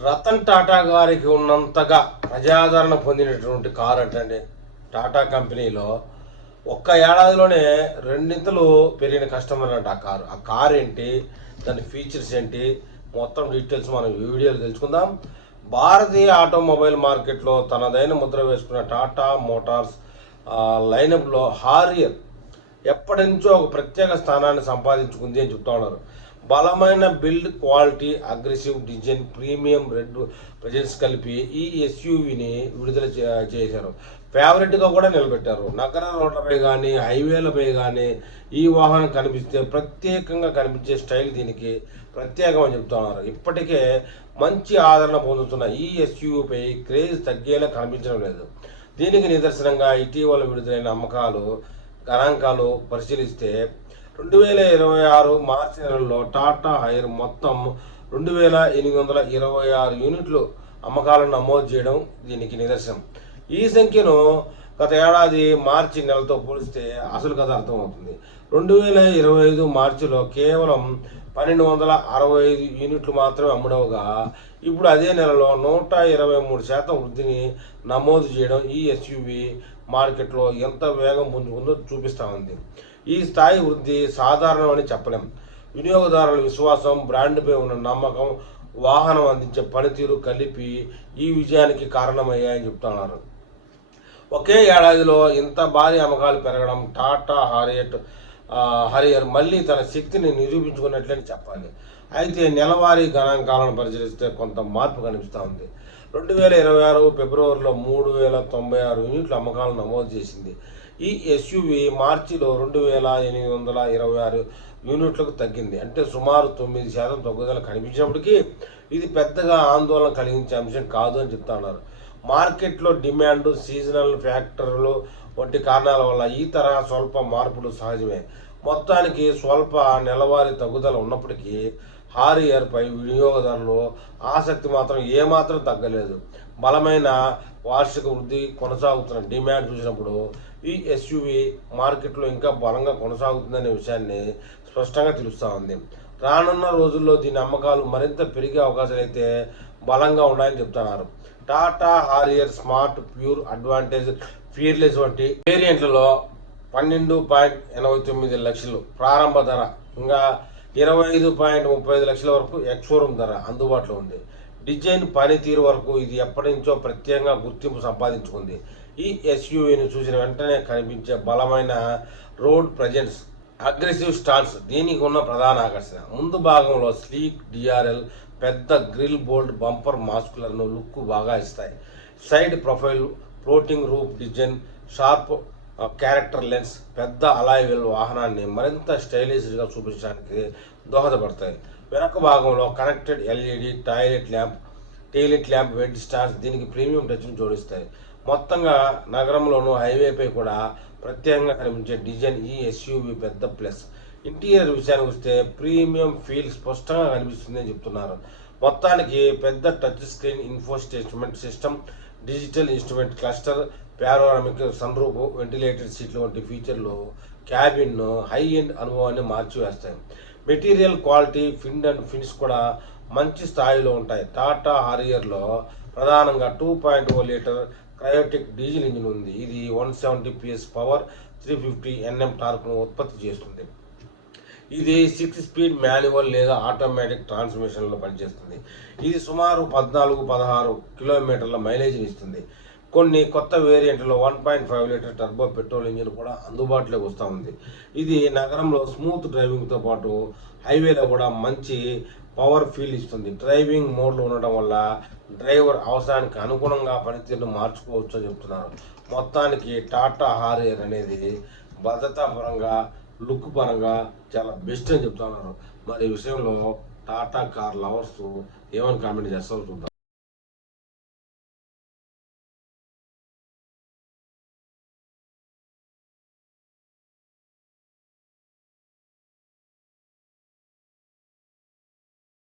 రతన్ టాటా గారికి ఉన్నంతగా ప్రజాదరణ పొందినటువంటి కారు అంటే టాటా కంపెనీలో ఒక్క ఏడాదిలోనే రెండింతలు పెరిగిన కస్టమర్ అంట ఆ కారు ఏంటి, దాని ఫీచర్స్ ఏంటి, మొత్తం డీటెయిల్స్ మనం ఈ వీడియోలో తెలుసుకుందాం. భారతీయ ఆటోమొబైల్ మార్కెట్లో తనదైన ముద్ర వేసుకున్న టాటా మోటార్స్ లైనప్లో హారియర్ ఎప్పటి నుంచో ఒక ప్రత్యేక స్థానాన్ని సంపాదించుకుంది అని చెప్తా ఉన్నారు. బలమైన build quality, aggressive design, premium red presence కలిపి ఈ ఎస్యూవీని విడుదల చేశారు. ఫేవరెట్గా కూడా నిలబెట్టారు. నగర రోడ్లపై కానీ హైవేలపై కానీ ఈ వాహనం కనిపిస్తే ప్రత్యేకంగా కనిపించే స్టైల్ దీనికి ప్రత్యేకం అని చెప్తున్నారు. ఇప్పటికే మంచి ఆదరణ పొందుతున్న ఈ ఎస్యూవీపై క్రేజ్ తగ్గేలా కనిపించడం లేదు. దీనికి నిదర్శనంగా ఇటీవల విడుదలైన గణాంకాలు పరిశీలిస్తే 2026 మార్చి నెలలో టాటా హైర్ మొత్తం 2826 యూనిట్లు అమ్మకాలను నమోదు చేయడం దీనికి నిదర్శనం. ఈ సంఖ్యను గత ఏడాది మార్చి నెలతో పోలిస్తే అసలు కథ అర్థమవుతుంది. 2025 మార్చిలో కేవలం 1265 యూనిట్లు మాత్రమే అమ్ముడవగా ఇప్పుడు అదే నెలలో 123% వృద్ధిని నమోదు చేయడం ఈ ఎస్యూవీ మార్కెట్లో ఎంత వేగం పుంజుకుందో చూపిస్తూ ఉంది. ఈ స్థాయి వృద్ధి సాధారణమని చెప్పలేం. వినియోగదారుల విశ్వాసం, బ్రాండ్పై ఉన్న నమ్మకం, వాహనం అందించే పనితీరు కలిపి ఈ విజయానికి కారణమయ్యాయని చెప్తున్నారు. ఒకే ఏడాదిలో ఇంత భారీ అమ్మకాలు పెరగడం టాటా హారియర్ మళ్ళీ తన శక్తిని నిరూపించుకున్నట్లని చెప్పాలి. అయితే నెలవారీ గణాంకాలను పరిశీలిస్తే కొంత మార్పు కనిపిస్తూ ఉంది. 2026 ఫిబ్రవరిలో 3096 యూనిట్ల అమ్మకాలను నమోదు చేసింది. ఈ ఎస్యూవీ మార్చిలో 2826 యూనిట్లకు తగ్గింది. అంటే సుమారు 9% తగ్గుదల కనిపించినప్పటికీ ఇది పెద్దగా ఆందోళన కలిగించే అంశం కాదు అని చెప్తున్నారు. మార్కెట్లో డిమాండ్, సీజనల్ ఫ్యాక్టర్లు వంటి కారణాల వల్ల ఈ తరహా స్వల్ప మార్పులు సహజమే. మొత్తానికి స్వల్ప నెలవారీ తగ్గుదల ఉన్నప్పటికీ హారియర్పై వినియోగదారులు ఆసక్తి మాత్రం ఏమాత్రం తగ్గలేదు. బలమైన వార్షిక వృద్ధి, కొనసాగుతున్న డిమాండ్ చూసినప్పుడు ఈ ఎస్యూవీ మార్కెట్లో ఇంకా బలంగా కొనసాగుతుందనే విషయాన్ని స్పష్టంగా తెలుస్తూ ఉంది. రానున్న రోజుల్లో దీని అమ్మకాలు మరింత పెరిగే అవకాశాలు అయితే బలంగా ఉన్నాయని చెప్తున్నారు. Tata Harrier smart, pure, advantage, fearless వంటి వేరియంట్లలో 12.89 లక్షలు ప్రారంభ ధర, ఇంకా 25.35 లక్షల వరకు ఎక్స్షోరూమ్ ధర అందుబాటులో ఉంది. డిజైన్, పనితీరు వరకు ఇది ఎప్పటి నుంచో ప్రత్యేకంగా గుర్తింపు సంపాదించుకుంది. ఈ ఎస్యూవీని చూసిన వెంటనే కనిపించే బలమైన రోడ్ ప్రజెన్స్, అగ్రెసివ్ స్టాన్స్ దీనికి ఉన్న ప్రధాన ఆకర్షణ. ముందు భాగంలో స్లీక్ డిఆర్ఎల్, పెద్ద గ్రిల్, బోల్డ్ బంపర్ మాస్కులను లుక్ బాగా ఇస్తాయి. Side profile, floating roof design, sharp character lens, పెద్ద అలాయ్ వీల్ వాహనాన్ని మరింత స్టైలిష్గా చూపించడానికి దోహదపడతాయి. వెనక భాగంలో కనెక్టెడ్ ఎల్ఈడి టైలెట్ ల్యాంప్ వెడ్ స్టార్స్ దీనికి ప్రీమియం టచ్ను జోడిస్తాయి. మొత్తంగా నగరంలోనూ హైవేపై కూడా ప్రత్యేకంగా కనిపించే డిజైన్ ఈ ఎస్యూవీ పెద్ద ప్లస్. ఇంటీరియర్ విషయానికి వస్తే ప్రీమియం ఫీల్ స్పష్టంగా కనిపిస్తుందని చెప్తున్నారు. మొత్తానికి పెద్ద touch screen, infotainment system, digital instrument cluster, panoramic sunroof, ventilated సీట్లు వంటి ఫీచర్లు క్యాబిన్ హై ఎండ్ అనుభవాన్ని మార్చివేస్తాయి. Material quality, fit and finish కూడా మంచి స్థాయిలో ఉంటాయి. టాటా హారియర్లో ప్రధానంగా 2.0 లీటర్ క్రయోటిక్ డీజిల్ ఇంజిన్ ఉంది. ఇది 170 PS పవర్, 350 Nm టార్క్ను ఉత్పత్తి చేస్తుంది. ఇది 6 స్పీడ్ మాన్యువల్ లేదా ఆటోమేటిక్ ట్రాన్స్మిషన్లో పనిచేస్తుంది. ఇది సుమారు 14-16 కిలోమీటర్ల మైలేజీని ఇస్తుంది. కొన్ని కొత్త వేరియంట్లో 1.5 లీటర్ టర్బో పెట్రోల్ ఇంజిన్ కూడా అందుబాటులోకి వస్తూ ఉంది. ఇది నగరంలో స్మూత్ డ్రైవింగ్తో పాటు హైవేలో కూడా మంచి పవర్ ఫీల్ ఇస్తుంది. డ్రైవింగ్ మోడ్లో ఉండడం వల్ల డ్రైవర్ అవసరానికి అనుగుణంగా పనితీరును మార్చుకోవచ్చు అని చెప్తున్నారు. మొత్తానికి టాటా హారియర్ అనేది భద్రతా పరంగా, లుక్ పరంగా చాలా బెస్ట్ అని చెప్తున్నారు. మరి ఈ విషయంలో టాటా కార్ లవర్స్ ఏమని కామెంట్ చేస్తారో చూద్దాం.